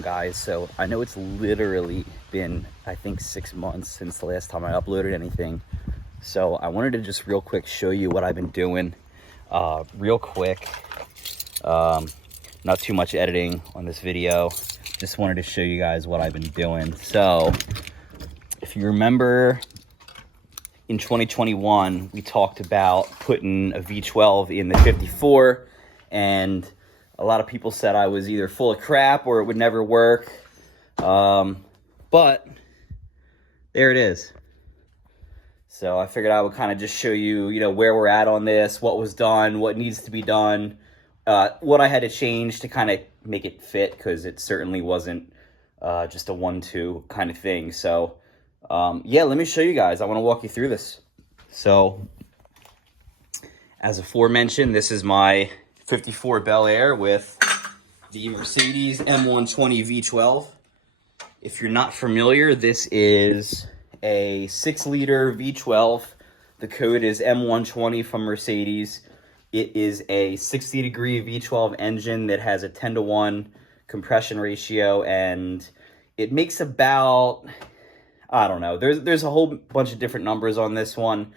on, guys. So I know it's literally been, I think, 6 months since the last time I uploaded anything. So I wanted to just real quick show you what I've been doing real quick. Not too much editing on this video. Just wanted to show you guys what I've been doing. So if you remember, in 2021, we talked about putting a V12 in the 54, and a lot of people said I was either full of crap or it would never work. But there it is. So I figured I would kind of just show you, where we're at on this, what was done, what needs to be done, what I had to change to kind of make it fit, because it certainly wasn't just a 1-2 kind of thing. So yeah, let me show you guys. I want to walk you through this. So as aforementioned, this is my 54 Bel Air with the Mercedes M120 V12. If you're not familiar, this is a 6-liter V12. The code is M120 from Mercedes. It is a 60-degree V12 engine that has a 10-to-1 compression ratio, and it makes about, I don't know, there's a whole bunch of different numbers on this one.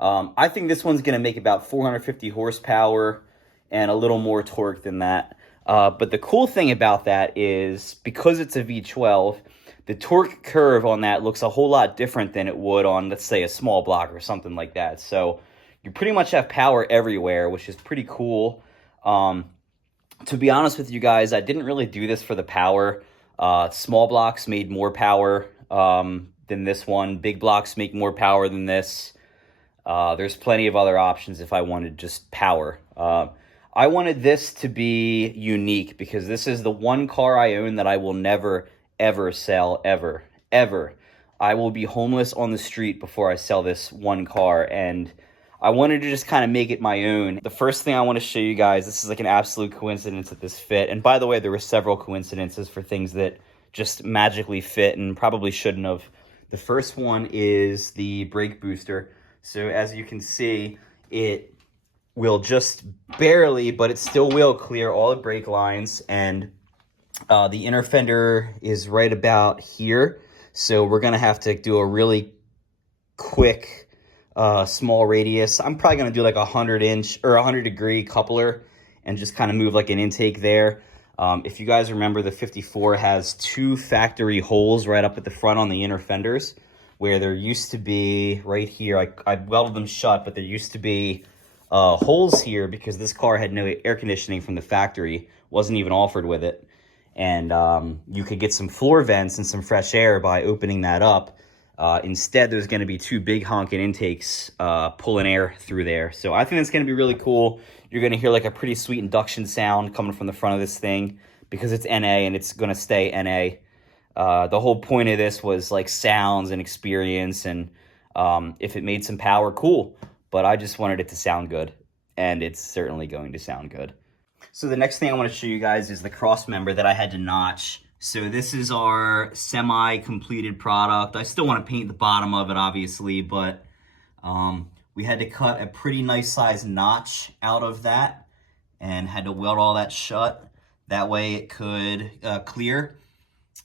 I think this one's going to make about 450 horsepower and a little more torque than that. But the cool thing about that is, because it's a V12, the torque curve on that looks a whole lot different than it would on, let's say, a small block or something like that. So you pretty much have power everywhere, which is pretty cool. To be honest with you guys, I didn't really do this for the power. Small blocks made more power than this one. Big blocks make more power than this. There's plenty of other options if I wanted just power. I wanted this to be unique because this is the one car I own that I will never, ever sell, ever, ever. I will be homeless on the street before I sell this one car, and I wanted to just kind of make it my own. The first thing I want to show you guys, this is like an absolute coincidence that this fit. And by the way, there were several coincidences for things that just magically fit and probably shouldn't have. The first one is the brake booster. So as you can see, it will just barely, but it still will clear all the brake lines, and the inner fender is right about here. So we're gonna have to do a really quick small radius. I'm probably gonna do like a 100-inch or 100-degree coupler and just kind of move like an intake there. If you guys remember, the 54 has 2 factory holes right up at the front on the inner fenders, where there used to be right here. I welded them shut, but there used to be holes here because this car had no air conditioning from the factory, wasn't even offered with it. And you could get some floor vents and some fresh air by opening that up. Instead, there's going to be 2 big honking intakes pulling air through there. So I think that's going to be really cool. You're going to hear like a pretty sweet induction sound coming from the front of this thing because it's NA and it's going to stay NA. The whole point of this was like sounds and experience, and if it made some power, cool. But I just wanted it to sound good, and it's certainly going to sound good. So the next thing I want to show you guys is the cross member that I had to notch. So this is our semi-completed product. I still want to paint the bottom of it, obviously, but we had to cut a pretty nice size notch out of that and had to weld all that shut. That way it could clear.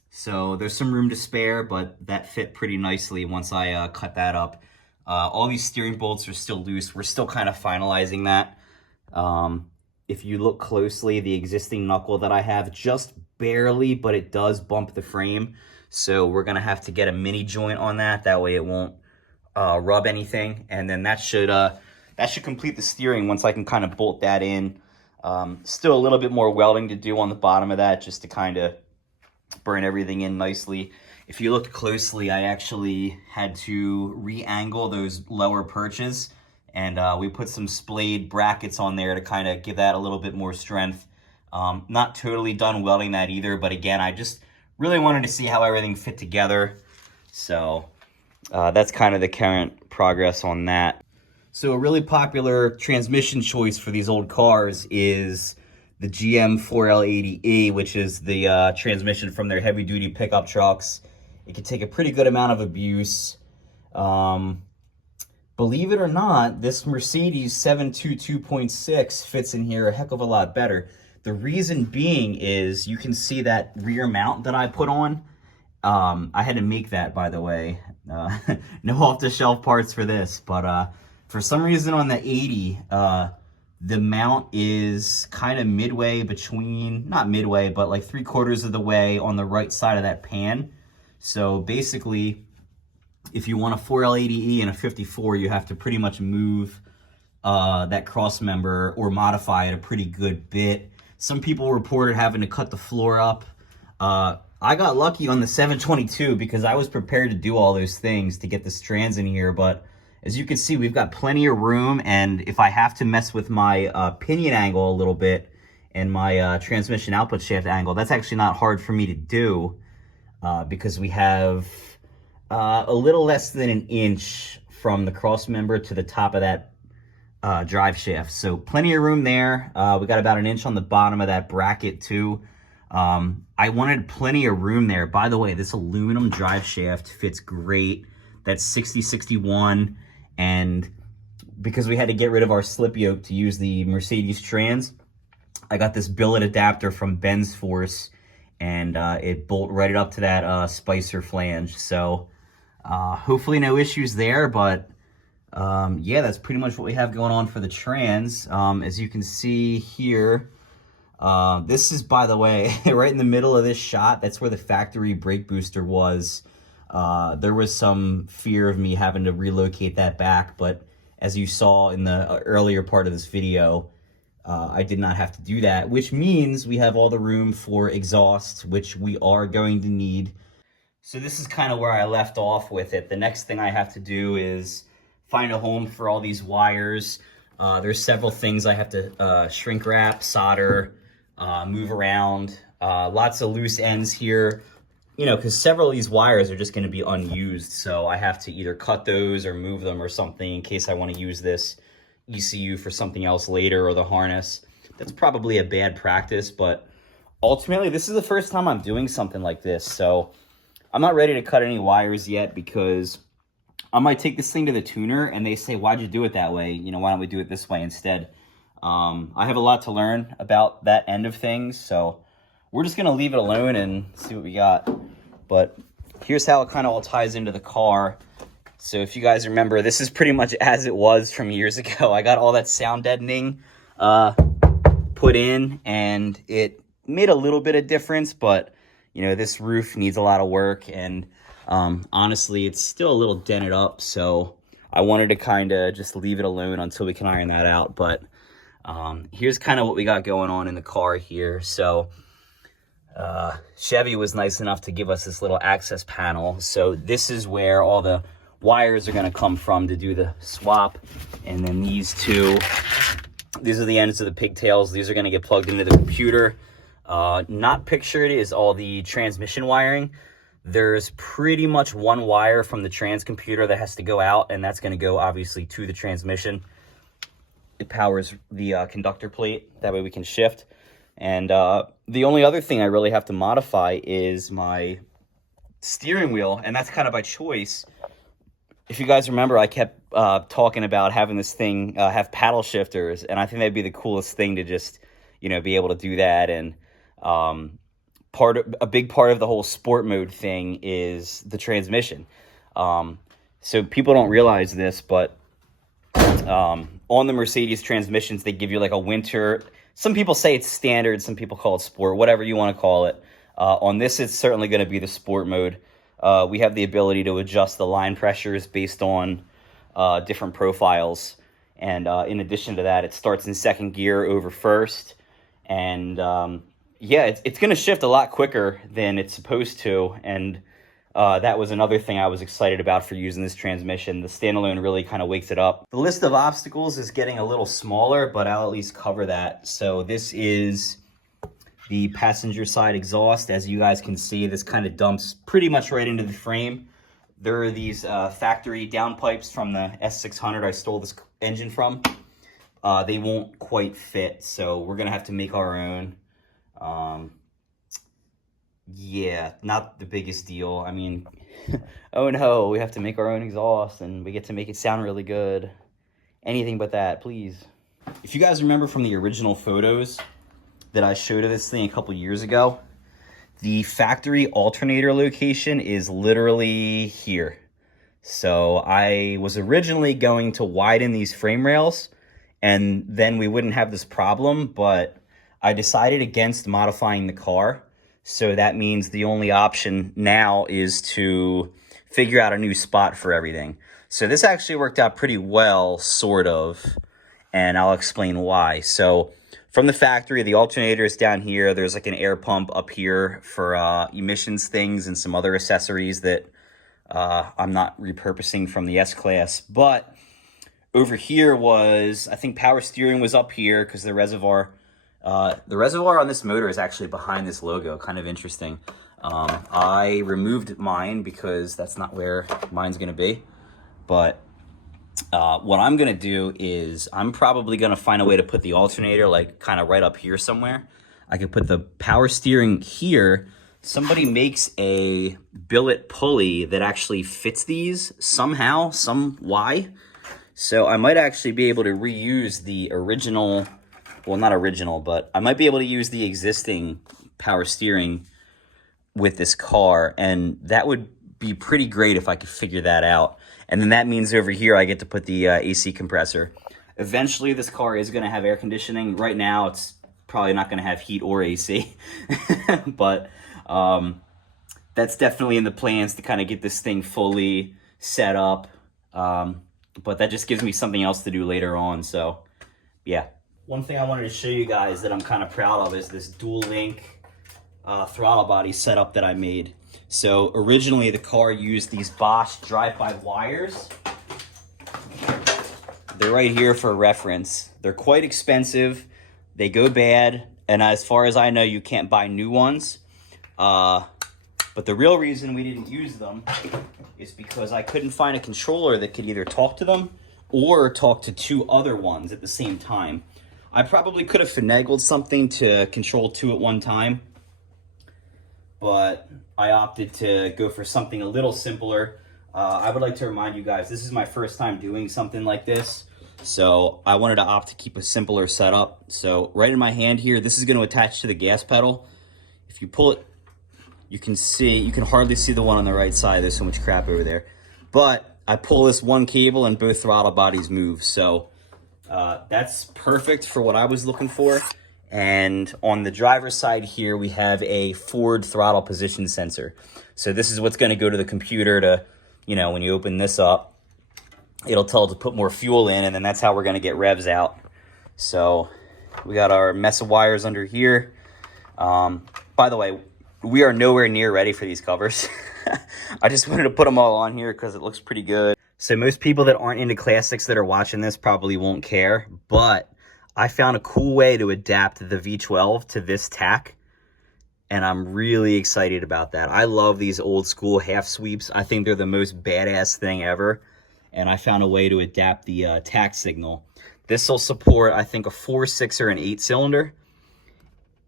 So there's some room to spare, but that fit pretty nicely once I cut that up. All these steering bolts are still loose. We're still kind of finalizing that. If you look closely, the existing knuckle that I have just barely, but it does bump the frame. So we're going to have to get a mini joint on that. That way it won't rub anything. And then that should complete the steering once I can kind of bolt that in. Still a little bit more welding to do on the bottom of that just to kind of burn everything in nicely. If you look closely, I actually had to re-angle those lower perches, and we put some splayed brackets on there to kind of give that a little bit more strength. Not totally done welding that either, but again, I just really wanted to see how everything fit together. So that's kind of the current progress on that. So a really popular transmission choice for these old cars is the GM 4L80E, which is the transmission from their heavy-duty pickup trucks. It can take a pretty good amount of abuse. Believe it or not, this Mercedes 722.6 fits in here a heck of a lot better. The reason being is you can see that rear mount that I put on. I had to make that, by the way. No off-the-shelf parts for this, but for some reason on the 80, the mount is kind of midway between, not midway, but like 3/4 of the way on the right side of that pan. So basically, if you want a 4L80E and a 54, you have to pretty much move that cross member or modify it a pretty good bit. Some people reported having to cut the floor up. I got lucky on the 722 because I was prepared to do all those things to get the strands in here, but as you can see, we've got plenty of room, and if I have to mess with my pinion angle a little bit and my transmission output shaft angle, that's actually not hard for me to do because we have a little less than an inch from the cross member to the top of that drive shaft. So plenty of room there. We got about an inch on the bottom of that bracket too. I wanted plenty of room there. By the way, this aluminum drive shaft fits great. That's 6061, and because we had to get rid of our slip yoke to use the Mercedes trans, I got this billet adapter from Ben's Force, and it bolt right up to that Spicer flange. So hopefully no issues there, but yeah, that's pretty much what we have going on for the trans. As you can see here, this is, by the way, right in the middle of this shot, that's where the factory brake booster was. There was some fear of me having to relocate that back, but as you saw in the earlier part of this video, I did not have to do that, which means we have all the room for exhaust, which we are going to need. So this is kind of where I left off with it. The next thing I have to do is find a home for all these wires. There's several things I have to shrink wrap, solder, move around, lots of loose ends here, you know, because several of these wires are just going to be unused. So I have to either cut those or move them or something in case I want to use this ECU for something else later, or the harness. That's probably a bad practice, but ultimately this is the first time I'm doing something like this. So I'm not ready to cut any wires yet because I might take this thing to the tuner and they say, why'd you do it that way? You know, why don't we do it this way instead? I have a lot to learn about that end of things, so we're just going to leave it alone and see what we got. But here's how it kind of all ties into the car. So if you guys remember, this is pretty much as it was from years ago. I got all that sound deadening put in, and it made a little bit of difference, but you know, this roof needs a lot of work, and honestly, it's still a little dented up, so I wanted to kind of just leave it alone until we can iron that out. But here's kind of what we got going on in the car here. So Chevy was nice enough to give us this little access panel. So this is where all the wires are going to come from to do the swap. And then these two, these are the ends of the pigtails. These are going to get plugged into the computer. Not pictured is all the transmission wiring. There's pretty much one wire from the trans computer that has to go out, and that's going to go obviously to the transmission. It powers the conductor plate. That way we can shift. And the only other thing I really have to modify is my steering wheel, and that's kind of by choice. If you guys remember, I kept talking about having this thing have paddle shifters, and I think that'd be the coolest thing to just, you know, be able to do that. And a big part of the whole sport mode thing is the transmission. So people don't realize this, but on the Mercedes transmissions, they give you like a winter. Some people say it's standard, some people call it sport, whatever you want to call it. On this, it's certainly going to be the sport mode. We have the ability to adjust the line pressures based on different profiles. And in addition to that, it starts in second gear over first. And yeah, it's going to shift a lot quicker than it's supposed to. And that was another thing I was excited about for using this transmission. The standalone really kind of wakes it up. The list of obstacles is getting a little smaller, but I'll at least cover that. So this is the passenger side exhaust. As you guys can see, this kind of dumps pretty much right into the frame. There are these factory downpipes from the S600 I stole this engine from. They won't quite fit, so we're going to have to make our own. Yeah, not the biggest deal. I mean, oh no, we have to make our own exhaust and we get to make it sound really good. Anything but that, please. If you guys remember from the original photos, that I showed of this thing a couple years ago, the factory alternator location is literally here. So I was originally going to widen these frame rails and then we wouldn't have this problem, but I decided against modifying the car. So that means the only option now is to figure out a new spot for everything. So this actually worked out pretty well, sort of, and I'll explain why. So from the factory, the alternator is down here. There's like an air pump up here for emissions things and some other accessories that I'm not repurposing from the S-Class. But over here was, I think power steering was up here because the reservoir on this motor is actually behind this logo. Kind of interesting. I removed mine because that's not where mine's going to be. But what I'm going to do is I'm probably going to find a way to put the alternator like kind of right up here somewhere. I could put the power steering here. Somebody makes a billet pulley that actually fits these somehow, some why. So I might actually be able to reuse the original, well, not original, but I might be able to use the existing power steering with this car, and that would be pretty great if I could figure that out. And then that means over here I get to put the AC compressor. Eventually this car is going to have air conditioning. Right now it's probably not going to have heat or AC. But that's definitely in the plans to kind of get this thing fully set up. But that just gives me something else to do later on. So yeah. One thing I wanted to show you guys that I'm kind of proud of is this dual link throttle body setup that I made. So originally the car used these Bosch drive-by wires. They're right here for reference. They're quite expensive. They go bad. And as far as I know, you can't buy new ones. But the real reason we didn't use them is because I couldn't find a controller that could either talk to them or talk to two other ones at the same time. I probably could have finagled something to control two at one time, but I opted to go for something a little simpler. I would like to remind you guys, this is my first time doing something like this, so I wanted to opt to keep a simpler setup. So right in my hand here, this is going to attach to the gas pedal. If you pull it, you can hardly see the one on the right side. There's so much crap over there. But I pull this one cable and both throttle bodies move. So that's perfect for what I was looking for. And on the driver's side here, we have a forward throttle position sensor. So this is what's going to go to the computer to, you know, when you open this up, it'll tell it to put more fuel in, and then that's how we're going to get revs out. So we got our mess of wires under here. By the way, we are nowhere near ready for these covers. I just wanted to put them all on here because it looks pretty good. So most people that aren't into classics that are watching this probably won't care, but I found a cool way to adapt the V12 to this tack, and I'm really excited about that. I love these old school half sweeps. I think they're the most badass thing ever, and I found a way to adapt the tack signal. This will support, I think, a 4, 6, or an 8 cylinder.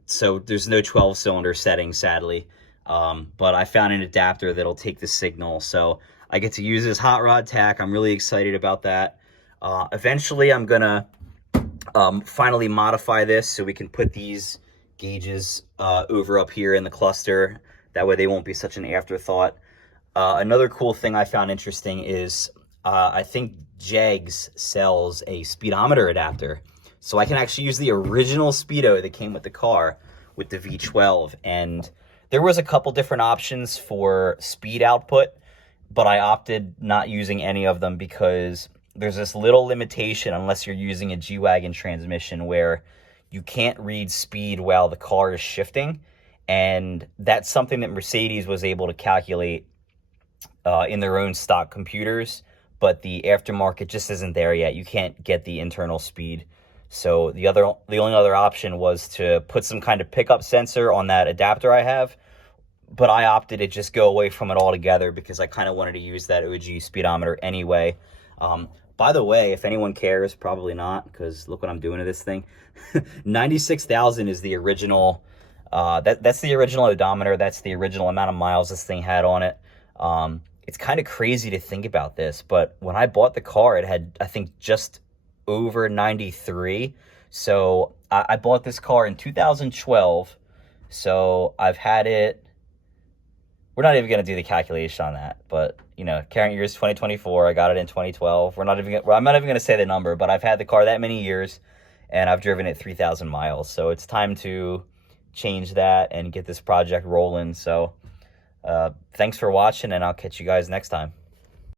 So there's no 12-cylinder setting, sadly, but I found an adapter that'll take the signal. So I get to use this hot rod tack. I'm really excited about that. Eventually, I'm going to finally modify this so we can put these gauges over up here in the cluster. That way they won't be such an afterthought. Another cool thing I found interesting is I think Jegs sells a speedometer adapter. So I can actually use the original speedo that came with the car with the V12. And there was a couple different options for speed output, but I opted not using any of them because there's this little limitation unless you're using a G-Wagon transmission where you can't read speed while the car is shifting. And that's something that Mercedes was able to calculate in their own stock computers, but the aftermarket just isn't there yet. You can't get the internal speed. So the only other option was to put some kind of pickup sensor on that adapter I have, but I opted to just go away from it altogether because I kind of wanted to use that OG speedometer anyway. By the way, if anyone cares, probably not, because look what I'm doing to this thing. 96,000 is the original, that's the original odometer. That's the original amount of miles this thing had on it. It's kind of crazy to think about this, but when I bought the car, it had, I think, just over 93. So I bought this car in 2012. So I've had it. We're not even going to do the calculation on that, but you know, current year is 2024. I got it in 2012. I'm not even going to say the number, but I've had the car that many years, and I've driven it 3,000 miles. So it's time to change that and get this project rolling. So thanks for watching, and I'll catch you guys next time.